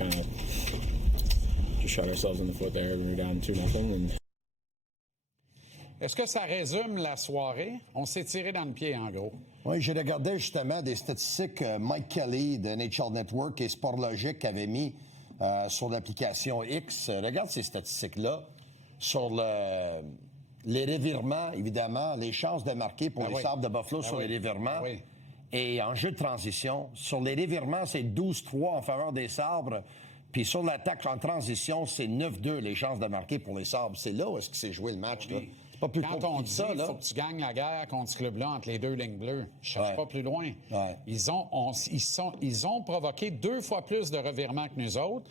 kind of just shot ourselves in the foot there. We were down 2-0. Est-ce que ça résume la soirée? On s'est tiré dans le pied, en gros. Oui, j'ai regardé justement des statistiques que Mike Kelly de NHL Network et Sportlogique avaient mis sur l'application X. Regarde ces statistiques-là sur les revirements, évidemment, les chances de marquer pour les Sabres de Buffalo sur les revirements. Et en jeu de transition, sur les revirements, c'est 12-3 en faveur des Sabres. Puis sur l'attaque en transition, c'est 9-2 les chances de marquer pour les Sabres. C'est là où est-ce que s'est joué le match, là. Pas plus Quand on dit qu'il faut que tu gagnes la guerre contre ce club-là entre les deux lignes bleues, je ne cherche pas plus loin. Ils ont provoqué 2 fois plus de revirements que nous autres.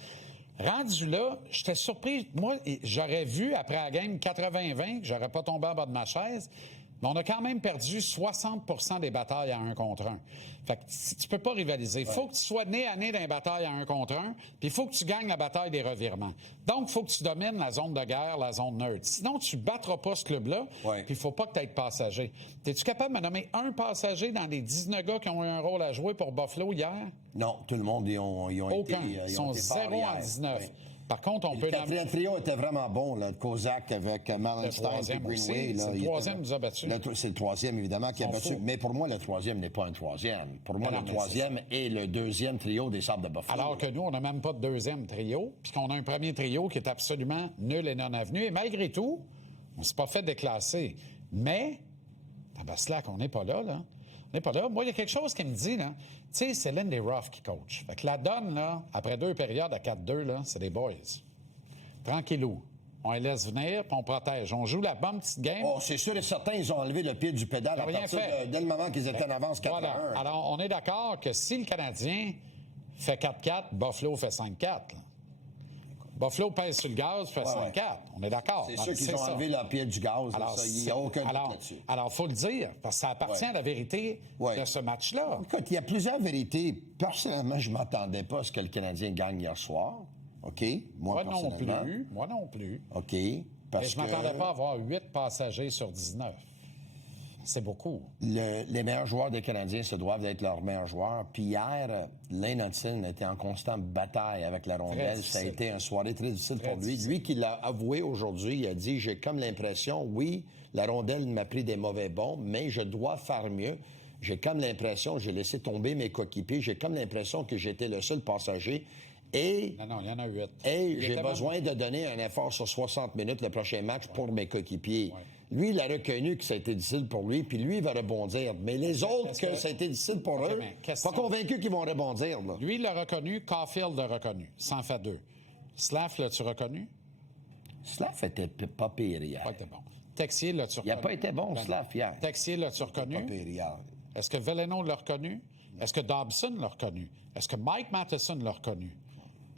Rendu là, j'étais surpris. Moi, j'aurais vu après la game 80-20 que j'aurais pas tombé en bas de ma chaise. Mais on a quand même perdu 60% des batailles à 1 contre 1. Fait que tu peux pas rivaliser. Il faut que tu sois nez à nez dans les batailles à 1 contre 1, puis il faut que tu gagnes la bataille des revirements. Donc, il faut que tu domines la zone de guerre, la zone neutre. Sinon, tu battras pas ce club-là, puis il faut pas que tu aies de passager. Es-tu capable de me nommer un passager dans les 19 gars qui ont eu un rôle à jouer pour Buffalo hier? Non, tout le monde, ils ont Aucun. été... Ils sont 0 en 19. Oui. Par contre, on peut... Le quatrième trio était vraiment bon, là, Kozak avec Mallenstein et Greenway. C'est le troisième qui nous a battus. C'est le troisième, évidemment, qui a battu. Mais pour moi, le troisième n'est pas un troisième. Pour moi, le troisième est le deuxième trio des Sabres de Buffalo. Alors que nous, on n'a même pas de deuxième trio, puis qu'on a un premier trio qui est absolument nul et non avenu. Et malgré tout, on ne s'est pas fait déclasser. Mais, Slack, on n'est pas là, là. On n'est pas là. Moi, il y a quelque chose qui me dit, là. Tu sais, c'est Lindy Ruff qui coach. Fait que la donne, là, après 2 périodes à 4-2, là, c'est des boys. Tranquillou. On les laisse venir, puis on protège. On joue la bonne petite game. Oh, c'est sûr et certain, ils ont enlevé le pied du pédale dès le moment qu'ils étaient en avance 4-1. Voilà. Alors, on est d'accord que si le Canadien fait 4-4, Buffalo fait 5-4. Là. Buffalo pèse sur le gaz, fait 5-4. On est d'accord. C'est sûr qu'ils ont enlevé le pied du gaz. Alors, il n'y a aucun doute là-dessus. Alors, il faut le dire, parce que ça appartient à la vérité de ce match-là. Écoute, il y a plusieurs vérités. Personnellement, je ne m'attendais pas à ce que le Canadien gagne hier soir. OK? Moi non plus. Moi non plus. OK. Mais je ne m'attendais pas à avoir 8 passagers sur 19. C'est beaucoup. Les meilleurs joueurs des Canadiens se doivent d'être leurs meilleurs joueurs. Puis hier, Lane Hutson était en constante bataille avec la rondelle. Ça a été une soirée très difficile pour lui. Lui qui l'a avoué aujourd'hui, il a dit « J'ai comme l'impression, oui, la rondelle m'a pris des mauvais bons, mais je dois faire mieux. J'ai comme l'impression, j'ai laissé tomber mes coéquipiers. J'ai comme l'impression que j'étais le seul passager. Et, non, il y en a 8. Et j'ai besoin de donner un effort sur 60 minutes le prochain match pour mes coéquipiers. Lui, il a reconnu que ça a été difficile pour lui, puis lui, il va rebondir. Mais les autres, que ça a été difficile pour eux, pas convaincus qu'ils vont rebondir. Là. Lui, il l'a reconnu, Caulfield l'a reconnu. Ça en fait 2. Slav, l'as-tu reconnu? Slav était pas pire hier. Pas été bon. Texier, l'as-tu reconnu? Il n'a pas été bon, Slav, hier. Texier, l'as-tu reconnu? Pas pire hier. Est-ce que Veleno l'a reconnu? Est-ce que Dobson l'a reconnu? Est-ce que Mike Matheson l'a reconnu?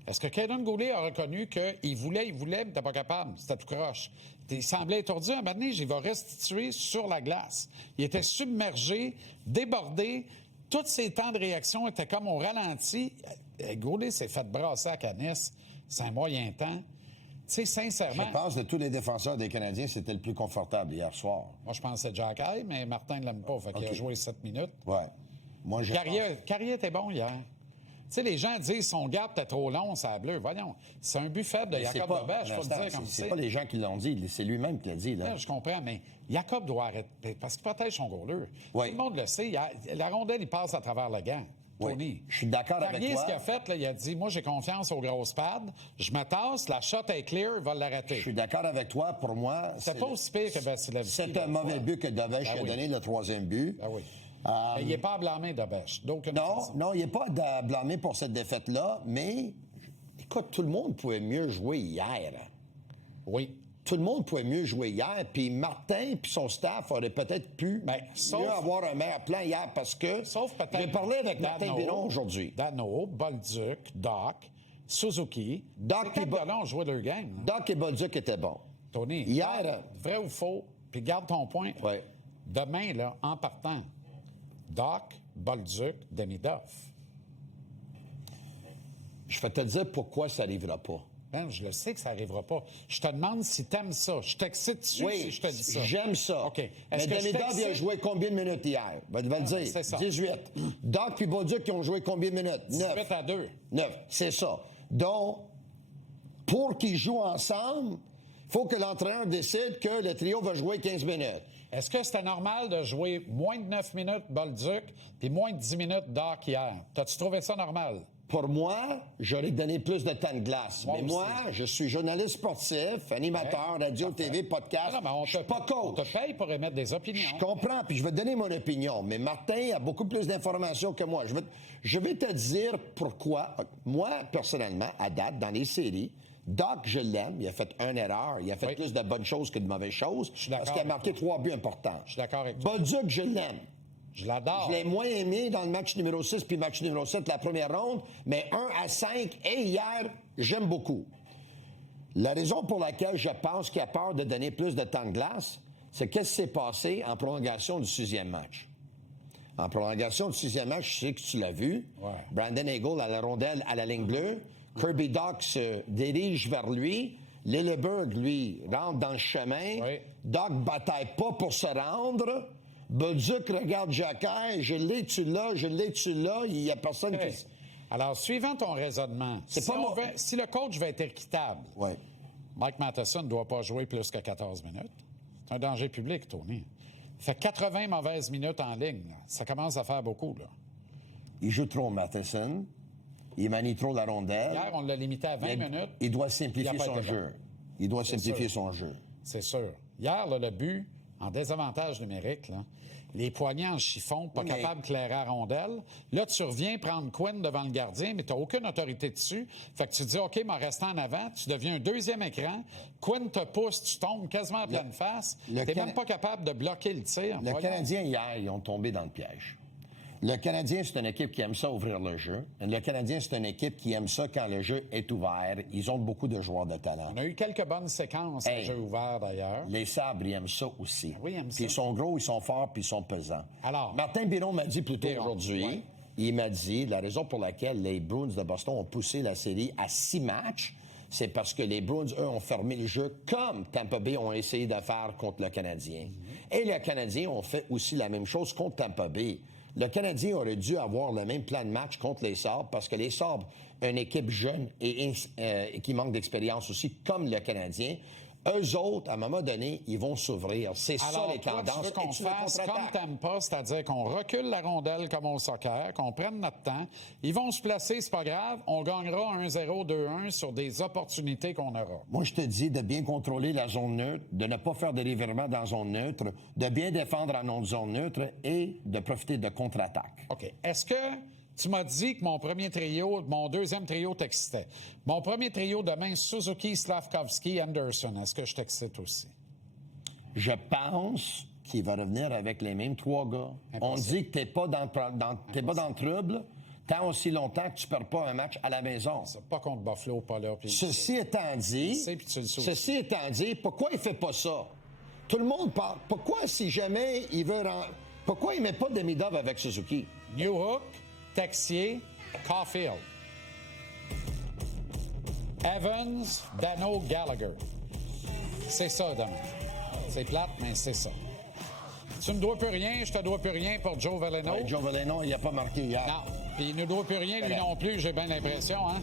Est-ce que Caden Goulet a reconnu qu'il voulait, mais t'es pas capable? C'était tout croche. Il semblait étourdi. Un moment donné, il va restituer sur la glace. Il était submergé, débordé. Tous ses temps de réaction étaient comme au ralenti. Goulet s'est fait brasser à Canis. C'est un moyen temps. Tu sais, sincèrement... Je pense que de tous les défenseurs des Canadiens, c'était le plus confortable hier soir. Moi, je pensais Jack High, mais Martin ne l'aime pas. Fait qu'il a joué 7 minutes. Ouais. Moi, Carrier était bon hier. Tu sais, les gens disent son gap était trop long, ça a bleu. Voyons, c'est un but faible de Jacob Dobèche, il faut le dire comme c'est pas les gens qui l'ont dit, c'est lui-même qui l'a dit. Là. Ouais, je comprends, mais Jacob doit arrêter, parce qu'il protège son goaler. Oui. Tout le monde le sait, la rondelle, il passe à travers le gant. Oui. Tony. Je suis d'accord avec toi. Ce qu'il a fait, là, il a dit, moi, j'ai confiance aux grosses pads, je me tasse, la shot est clear, il va l'arrêter. Je suis d'accord avec toi. Pour moi, c'est pas aussi pire que Vasilevski. C'est un mauvais but que Dobèche a donné, le troisième but. Ah oui. Mais il n'est pas à blâmer, Dobèche. Non, il n'est pas à blâmer pour cette défaite-là, mais écoute, tout le monde pouvait mieux jouer hier. Oui. Tout le monde pouvait mieux jouer hier, puis Martin puis son staff auraient peut-être pu mieux avoir un meilleur plan hier parce que j'ai parlé avec Martin Biron aujourd'hui. Dano, Bolduc, Doc, Suzuki. Doc et Bolduc jouaient leur game. Doc et Bolduc étaient bons. Tony, hier, vrai ou faux, puis garde ton point. Ouais. Demain, là, en partant, Doc, Bolduc, Demidov. Je vais te dire pourquoi ça n'arrivera pas. Ben, je le sais que ça n'arrivera pas. Je te demande si t'aimes ça. Je t'excite dessus si je te dis ça. J'aime ça. OK. Mais Demidov, il a joué combien de minutes hier? Va le dire. C'est ça. 18. Doc puis Bolduc, ils ont joué combien de minutes? 18 à 2. 9. C'est ça. Donc, pour qu'ils jouent ensemble, il faut que l'entraîneur décide que le trio va jouer 15 minutes. Est-ce que c'était normal de jouer moins de 9 minutes Bolduc puis moins de 10 minutes Doc hier? T'as-tu trouvé ça normal? Pour moi, j'aurais donné plus de temps de glace. Moi mais aussi. moi, je suis journaliste sportif, animateur, radio, TV, podcast. Ah non, mais je suis pas coach. On te paye pour émettre des opinions. Je comprends, puis je vais te donner mon opinion. Mais Martin a beaucoup plus d'informations que moi. Je vais te dire pourquoi. Moi, personnellement, à date, dans les séries, Doc, je l'aime. Il a fait une erreur. Il a fait plus de bonnes choses que de mauvaises choses. Je suis d'accord parce qu'il a marqué 3 buts importants. Je suis d'accord avec toi. Bolduc, je l'aime. Je l'adore. Je l'ai moins aimé dans le match numéro 6 puis match numéro 7, la première ronde, mais 1-5 et hier, j'aime beaucoup. La raison pour laquelle je pense qu'il a peur de donner plus de temps de glace, c'est qu'est-ce qui s'est passé en prolongation du 6e match. En prolongation du 6e match, je sais que tu l'as vu, Brandon Hagel à la rondelle à la ligne bleue, Kirby Dach se dirige vers lui, Lilleberg, lui, rentre dans le chemin, Dach bataille pas pour se rendre, Bolduc regarde Jacquet, je l'ai, tu l'as, il y a personne qui... Alors, suivant ton raisonnement, si le coach va être équitable, Mike Matheson ne doit pas jouer plus que 14 minutes. C'est un danger public, Tony. Il fait 80 mauvaises minutes en ligne. Là. Ça commence à faire beaucoup, là. Il joue trop, Matheson. Il manie trop la rondelle. Hier, on l'a limité à 20 minutes. Il doit simplifier son jeu. Il doit simplifier son jeu. C'est sûr. Hier, là, le but, en désavantage numérique, là, les poignets en chiffon, pas capable de clairer la rondelle. Là, tu reviens prendre Quinn devant le gardien, mais tu n'as aucune autorité dessus. Fait que tu dis, OK, mais en restant en avant, tu deviens un deuxième écran. Quinn te pousse, tu tombes quasiment en pleine face. Tu n'es même pas capable de bloquer le tir. Le Canadien, hier, ils ont tombé dans le piège. Le Canadien, c'est une équipe qui aime ça ouvrir le jeu. Le Canadien, c'est une équipe qui aime ça quand le jeu est ouvert. Ils ont beaucoup de joueurs de talent. On a eu quelques bonnes séquences de jeu ouvert, d'ailleurs. Les Sabres, ils aiment ça aussi. Oui, ils aiment ça. Puis ils sont gros, ils sont forts, puis ils sont pesants. Alors, Martin Biron m'a dit plus tôt aujourd'hui, il m'a dit, la raison pour laquelle les Bruins de Boston ont poussé la série à 6 matchs, c'est parce que les Bruins, eux, ont fermé le jeu comme Tampa Bay ont essayé de faire contre le Canadien. Et les Canadiens ont fait aussi la même chose contre Tampa Bay. Le Canadien aurait dû avoir le même plan de match contre les Sabres parce que les Sabres, une équipe jeune et qui manque d'expérience aussi, comme le Canadien, eux autres, à un moment donné, ils vont s'ouvrir. C'est ça les tendances. Tu veux qu'on fasse comme Tampa, c'est-à-dire qu'on recule la rondelle comme au soccer, qu'on prenne notre temps. Ils vont se placer, c'est pas grave. On gagnera 1-0, 2-1 sur des opportunités qu'on aura. Moi, je te dis de bien contrôler la zone neutre, de ne pas faire de revirements dans la zone neutre, de bien défendre en zone neutre et de profiter de contre-attaque. OK. Est-ce que tu m'as dit que mon deuxième trio t'excitait? Mon premier trio demain, Suzuki, Slavkovski, Anderson. Est-ce que je t'excite aussi? Je pense qu'il va revenir avec les mêmes 3 gars. On dit que t'es pas dans le trouble tant aussi longtemps que tu perds pas un match à la maison. C'est pas contre Buffalo, pas là. Ceci étant dit, pourquoi il fait pas ça? Tout le monde parle. Pourquoi, si jamais il veut... Pourquoi il met pas Demidov avec Suzuki? Newhook, Texier, Caulfield. Evans, Dano, Gallagher. C'est ça, demain. C'est plate, mais c'est ça. Tu ne dois plus rien, je te dois plus rien pour Joe Veleno. Joe Veleno, il n'a pas marqué hier. Non, puis il ne doit plus rien, lui non plus, j'ai bien l'impression, hein?